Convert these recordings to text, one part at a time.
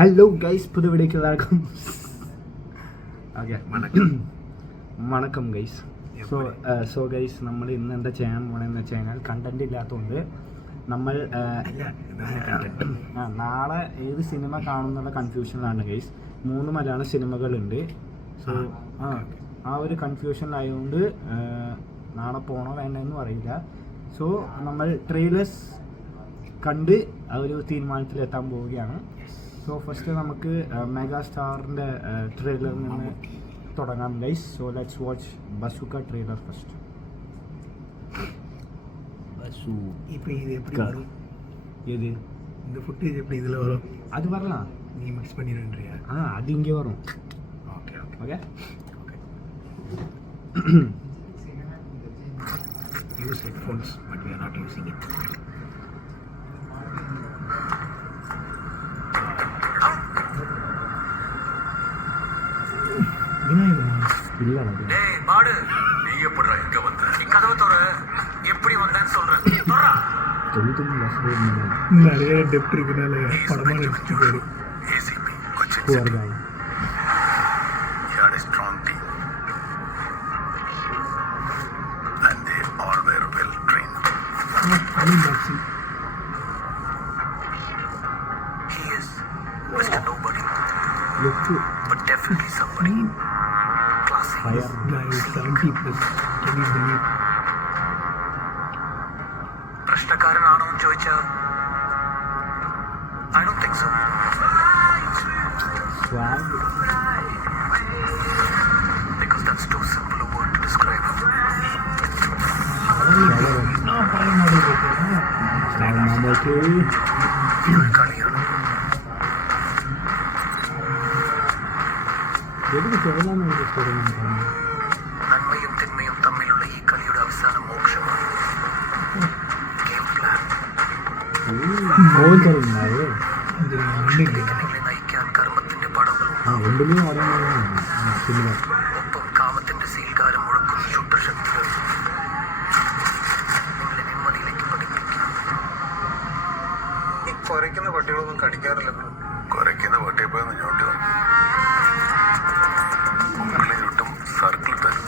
Hello guys, പുതിയ വീഡിയോക്ക് എല്ലാവർക്കും ഓക്കെ വണക്കം ഗൈസ്. സോ ഗൈസ്, നമ്മൾ ഇന്ന് എന്താ ചെയ്യാൻ പോകണമെന്ന് വെച്ച് കഴിഞ്ഞാൽ കണ്ടന്റ് ഇല്ലാത്തതുകൊണ്ട് നമ്മൾ നാളെ ഏത് സിനിമ കാണുന്നുള്ള കൺഫ്യൂഷനിലാണ് ഗൈസ്. 3 മലയാള സിനിമകളുണ്ട്. സോ ആ ഒരു കൺഫ്യൂഷനിലായതുകൊണ്ട് നാളെ പോകണോ വേണ്ടെന്നും അറിയില്ല. സോ നമ്മൾ ട്രെയിലേഴ്സ് കണ്ട് ആ ഒരു തീരുമാനത്തിലെത്താൻ പോവുകയാണ്. സോ ഫസ്റ്റ് നമുക്ക് മെഗാസ്റ്റാറിൻ്റെ ട്രെയിലറിൽ നിന്ന് തുടങ്ങാം guys. So let's watch bazooka trailer first. எது இந்த ஃபுட்டேஜ் எப்படி இதில் வரும்? அது வரலாம், நீ மிக்ஸ் பண்ணிடுறியா? அது இங்கே வரும். Okay okay use headphones but we are not using it. விநாயகமா இல்லை டேய் மாடு, நீ எப்படிடா இங்க வந்த? நீ கதவு தோற, எப்படி வந்தேன்னு சொல்றேன். தோறா நிறைய டெப்த் இருக்குனால படமா நடிச்சுட்டு போயிடும். ஏசிபி கொஞ்சம் போவார்கள். You are a strong team and they all were well trained. Unboxing. He is Mr. Nobody, Look, but definitely somebody classy. fire. Guy is 70 plus. Can you believe? പ്രശ്നക്കാരനാണോ എന്ന് ചോദിച്ചാൽ I don't think so. Swag. Because that's too simple a word to describe him. நான் பழைய model போட்டேன். നമുക്ക് ഇതൊരു കളിയാണ്. എവിടെ ചെറുതാണ് തുടങ്ങുന്നത്. നന്മയും തിന്മയും തമ്മിലുള്ള ഈ കളിയുടെ അവസാന മോക്ഷമാണ് ഗെയിം പ്ലാൻ. പോയിട്ടുണ്ടാവേ നിങ്ങളെ നയിക്കാൻ കർമ്മത്തിന്റെ പടവുകളുണ്ടാവും. എന്തെങ്കിലും അറിയാൻ സിനിമ. ഒപ്പം കാമത്തിന്റെ സീൽകാരം മുഴക്കുന്ന ശുദ്ധശക്തികൾ നിങ്ങളെ നിമ്മതിയിലേക്ക് പതിപ്പിക്കാം. ഈ കുരയ്ക്കുന്ന പട്ടികളൊന്നും കടിക്കാറില്ല. കുരയ്ക്കുന്ന പട്ടിയെ പോയി ഞോട്ടി വന്നു മുകളിലെ ചുറ്റും സർക്കിൾ തരും.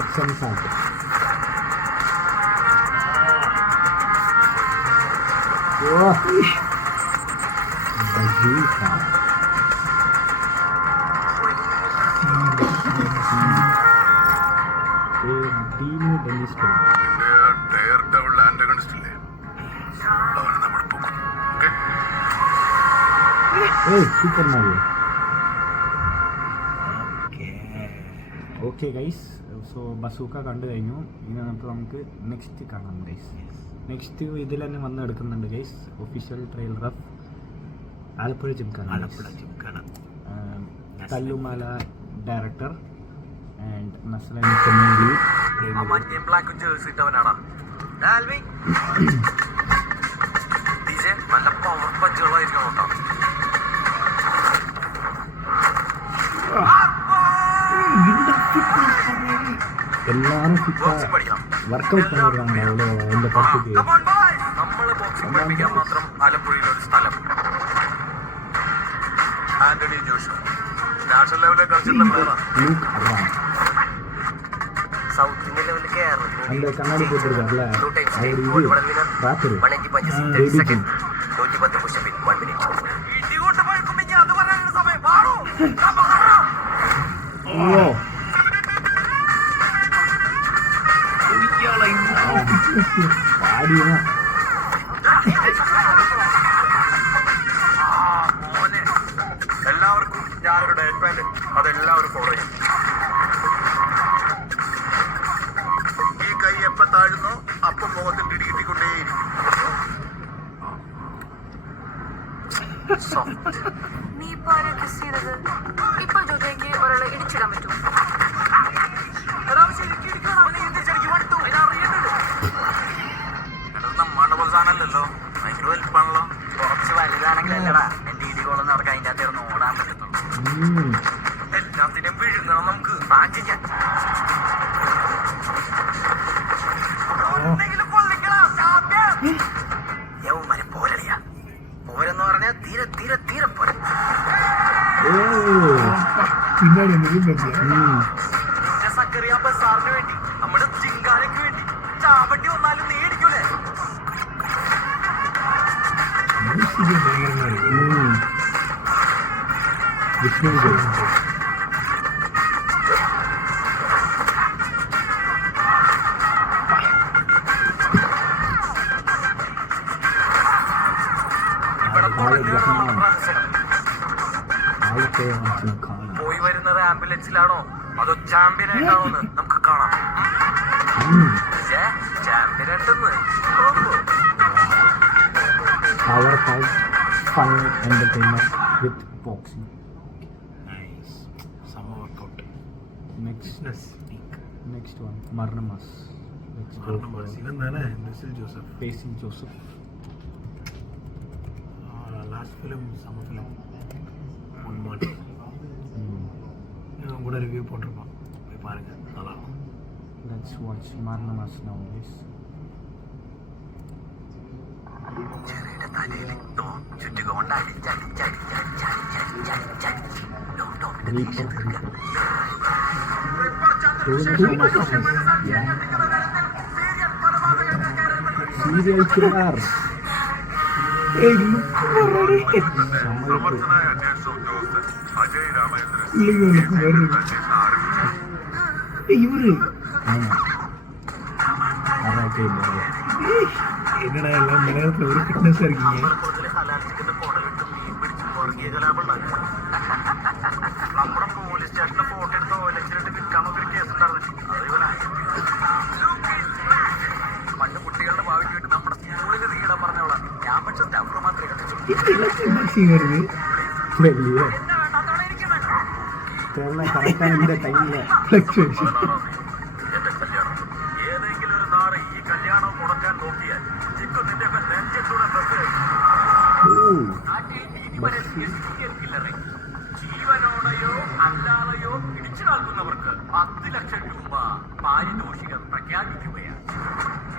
ആക്ഷൻ സാറ്റ്. ഡെയർ ഡബിൾ ആന്റഗണിസ്റ്റ് ഇല്ലേ, അവന് നമ്മൾ പോകും. Super Mario. Okay guys, so bazooka കണ്ടു കഴിഞ്ഞു. ഇനി നമുക്ക് നെക്സ്റ്റ് കാണാം ഗൈസ്. നെക്സ്റ്റ് ഇതിൽ തന്നെ വന്ന് എടുക്കുന്നുണ്ട് guys. Official trailer of Alappuzha gymkhana. Thallumaala director and Naslen കമേലി. ബ്ലാക്ക് ജേഴ്സി ഇട്ടവനാണ് നല്ല പവർ പഞ്ചുകളായിരിക്കും കേട്ടോ. എല്ലാവരും വർക്കൗട്ട് പണിടുறாங்க இந்த படத்துக்கு. നമ്മള് ബോക്സിംഗ് പഠിപ്പിക്കാൻ മാത്രം ആലപ്പുഴയിൽ ഒരു സ്ഥലം. ആന്റണി ജോഷു നാഷണൽ ലെവലിൽ കളിച്ചിട്ടുള്ള லூக் அப்ராம் സൗത്ത് ഇന്ത്യൻ ലെവലിൽ കേരളത്തിൽ அந்த கண்ணாடி போட்டுருக்காருல அவர் இது ராத்திரி 110 പുഷപ്പിൻ 1 മിനിറ്റ്. ഓ പാടിയ മോനെ, എല്ലാവർക്കും ഞാനൊരു ഡയറ്റ് പ്ലാൻ, അതെല്ലാവരും ഫോളോ ചെയ്യും. ഈ കൈ എപ്പോ താഴുന്നോ അപ്പം മുഖത്തിൽ ഇടികിട്ടിക്കൊണ്ടേയിരിക്കും. നീ ഇപ്പൊ ആരാ കിസ് ചെയ്തത്? ഇപ്പൊ ജോജയ്ക്ക് ഒരാളെ ഇടിച്ചിടാൻ പറ്റും. സാധനമല്ലല്ലോ, ഭയങ്കര വലിപ്പാണല്ലോ. കുറച്ച് വലുതാണെങ്കിലല്ലടാ എന്റെ ഇടികൊള്ളുന്ന അവർക്ക് അതിന്റെ അകത്ത് ഓടാൻ പറ്റത്തുള്ളൂ. എല്ലാത്തിനും വിഴുങ്ങണം നമുക്ക്. ചെയ്യാൻ യൗമാരെ പോരളിയാ. പോരെന്ന് പറഞ്ഞാൽ തീരെ തീരെ തീരെ പോരെ. പിന്നാടി എന്തെങ്കിലും പറ്റിയ സക്കറിയ ബസാറിന് വേണ്ടി, നമ്മുടെ ചിങ്കാരയ്ക്ക് വേണ്ടി ചാവട്ടി വന്നാലും നേടിക്കൂലേ. വിഷ്ണു പോയി വരുന്നത് ആംബുലൻസിലാണോ അതോ ചാമ്പ്യനായിട്ടാണോ എന്ന് നമുക്ക് കാണാം. ചാമ്പ്യനായിട്ടെന്ന് powerful fun entertainment with boxing. Nice സമ workout Next one Marnamas. Let's go for ഇതെന്താണ് Basil Joseph Basil Joseph. Last film സമ ഫിലിം பொன்மான் கூட ரிவ்யூ போட்டிருப்பான், போய் பாருங்க, நல்லா இருக்கும். Let's watch Marnamas now, guys. ചെറിയുടെ തലയിൽ ചുറ്റുകൊണ്ട് Serial killer. இவரு Alright, என்னடா எல்லாம் இந்த நேரத்தில் ஒரு ஃபிட்னஸாக இருக்கீங்க. നമ്മുടെ പോലീസ് സ്റ്റേഷനിലെ ഫോട്ടോ എടുത്ത് ഓലച്ചിട്ട് വിൽക്കാന്നൊക്കെ കേസ് പണ്ട് കുട്ടികളുടെ ഭാവിക്ക് വേണ്ടി നമ്മുടെ സ്കൂളിൽ തീയിടാൻ പറഞ്ഞോളാം. ഞാൻ പക്ഷെ സ്റ്റാഫ് മാത്രമേ കണ്ടിട്ടുള്ളൂ. பாக்ஸிங் வருது വലിയ കറക്റ്റാണ് ടൈമില്ല. ഫ്ലക്ച്വേഷൻ എന്റെ കല്യാണം ഏതെങ്കിലും ഒരു നാട് ഈ കല്യാണം മുടക്കാൻ നോക്കിയാൽ ചിക്കു നിന്റെ നെഞ്ചത്തൂടെ ജീവനോടെയോ അല്ലാതെയോ പിടിച്ചു നൽകുന്നവർക്ക് 10 ലക്ഷം രൂപ പാരിതോഷികം പ്രഖ്യാപിക്കുകയാണ്.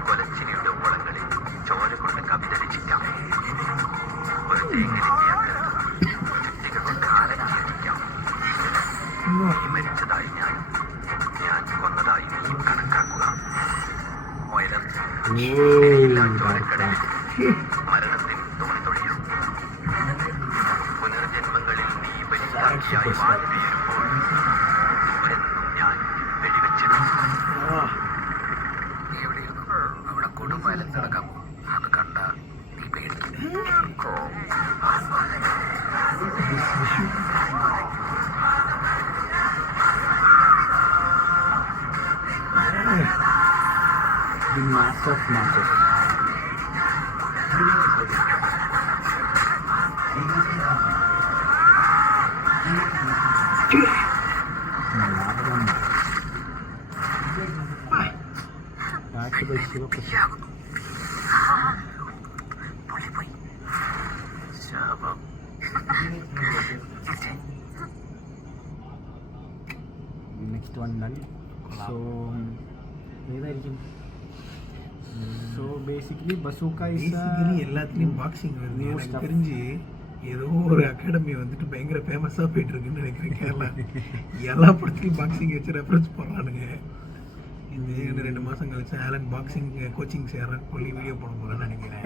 കൊലച്ചിരിയുടെ കുളങ്ങളിൽ ചോര കൊണ്ട് കവിത രചിക്കാം. ഒരു തേങ്ങലിക്കാൻ ചുറ്റിക കൊണ്ട് ആലഞ്ചിക്കാം. നീ മരിച്ചതായി ഞാൻ കൊന്നതായി നീ കണക്കാക്കുക. മുയലം ചോരക്കടലിൽ മരണത്തിൻ തോണിതൊഴിയും. പുനർജന്മങ്ങളിൽ നീ പരിസാക്ഷിയായി മാറി വീഴുമ്പോൾ ദൂരെന്നും ഞാൻ വെടിവെച്ചിടും. നീ എവിടെ ഇരുന്നു? അവിടെ കൊടും വയലൻസ് നടക്കാൻ പോകും. അത് കണ്ട നീ പേടിക്കും. The mass of matches. ശാപം. Next one done. So ഏതായിരിക്കും? So basically bazooka is basically எல்லாத்துலேயும் பாக்ஸிங் வருது. new எனக்கு stuff. தெரிஞ்சு ஏதோ ஒரு அகாடமி வந்துட்டு பயங்கர ஃபேமஸாக போயிட்டு இருக்குன்னு நினைக்கிறேன் கேரளா. எல்லா படத்துலையும் பாக்ஸிங் வச்சு ரெஃபரன்ஸ் போடுறானுங்க. இந்த 2 மாதம் கழிச்சு ஆலன் பாக்ஸிங் கோச்சிங் சேர்றேன்னு சொல்லி வீடியோ போட போகிறேன்னு நினைக்கிறேன்.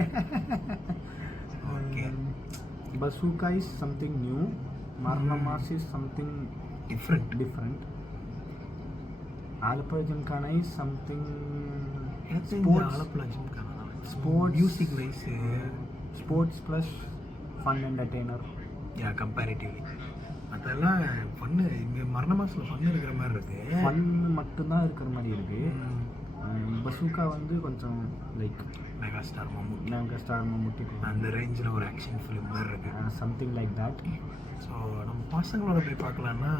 Okay, bazooka is something new. Marnamas is something different. Alapura Gymkhana is something Alappuzha Gymkhana sports music wise sports plus fun entertainer. Comparatively அதெல்லாம் ஃபன்னு. இங்கே மரண மாதத்தில் ஃபன்னு இருக்கிற மாதிரி இருக்கு. ஃபன் மட்டும்தான் இருக்கிற மாதிரி இருக்கு. பசூக்கா வந்து கொஞ்சம் லைக் மெகா ஸ்டார் மம்முட்டி அந்த ரேஞ்சில் ஒரு ஆக்ஷன் ஃபிலிம் மாதிரி இருக்கு. Something like that. ஸோ நம்ம பசங்களோட போய் பார்க்கலான்னா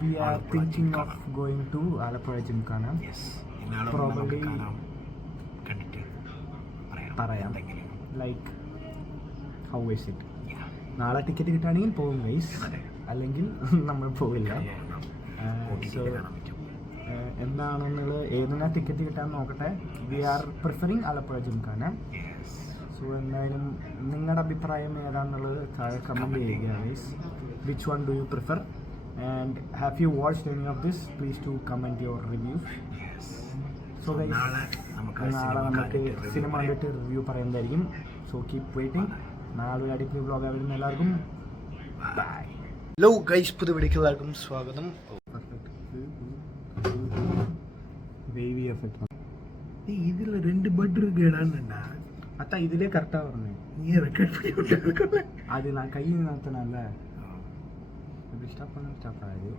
we are thinking of going to Alapura Gymkhana. Yes என்னால் Probably கண்டிட்டு പറയാം. എന്തെങ്കിലും ലൈക്ക് ഹൗ ഇസ് ഇറ്റ്. നാളെ ടിക്കറ്റ് കിട്ടുകയാണെങ്കിൽ പോകും ഗൈസ്, അല്ലെങ്കിൽ നമ്മൾ പോവില്ല. സോ എന്താണെന്നുള്ളത് ഏതിനാ ടിക്കറ്റ് കിട്ടാൻ നോക്കട്ടെ. We are preferring Alappuzha Gymkhana. So എന്തായാലും നിങ്ങളുടെ അഭിപ്രായം ഏതാണെന്നുള്ളത് താഴെ കമൻറ്റ് ചെയ്യുക guys. Which one do you prefer and have you watched any of this? Please to comment your reviews. So guys നാളെ നമുക്ക് സിനിമ കണ്ടിട്ട് റിവ്യൂ പറയുന്നതായിരിക്കും. So keep waiting. നാളെ ഒരു അടിപൊളി വ്ളോഗ് ആയിരുന്നു. എല്ലാവർക്കും ബൈ. ഹലോ ഗൈസ്, പുതിയ വീഡിയോക്ക് എല്ലാവർക്കും സ്വാഗതം. വേവി എഫക്റ്റ് இதுல 2 பட் இருக்குடான்டா. അത്ത ഇതിലേ കറക്റ്റാ പറഞ്ഞേ. நீ ரெக்கார்ட் பண்ணி விட்டுருக்க. அது நான் கையில் நடத்தினேன்ல, இப்படி ஸ்டாப் பண்ண ஸ்டாப் ஆகுது.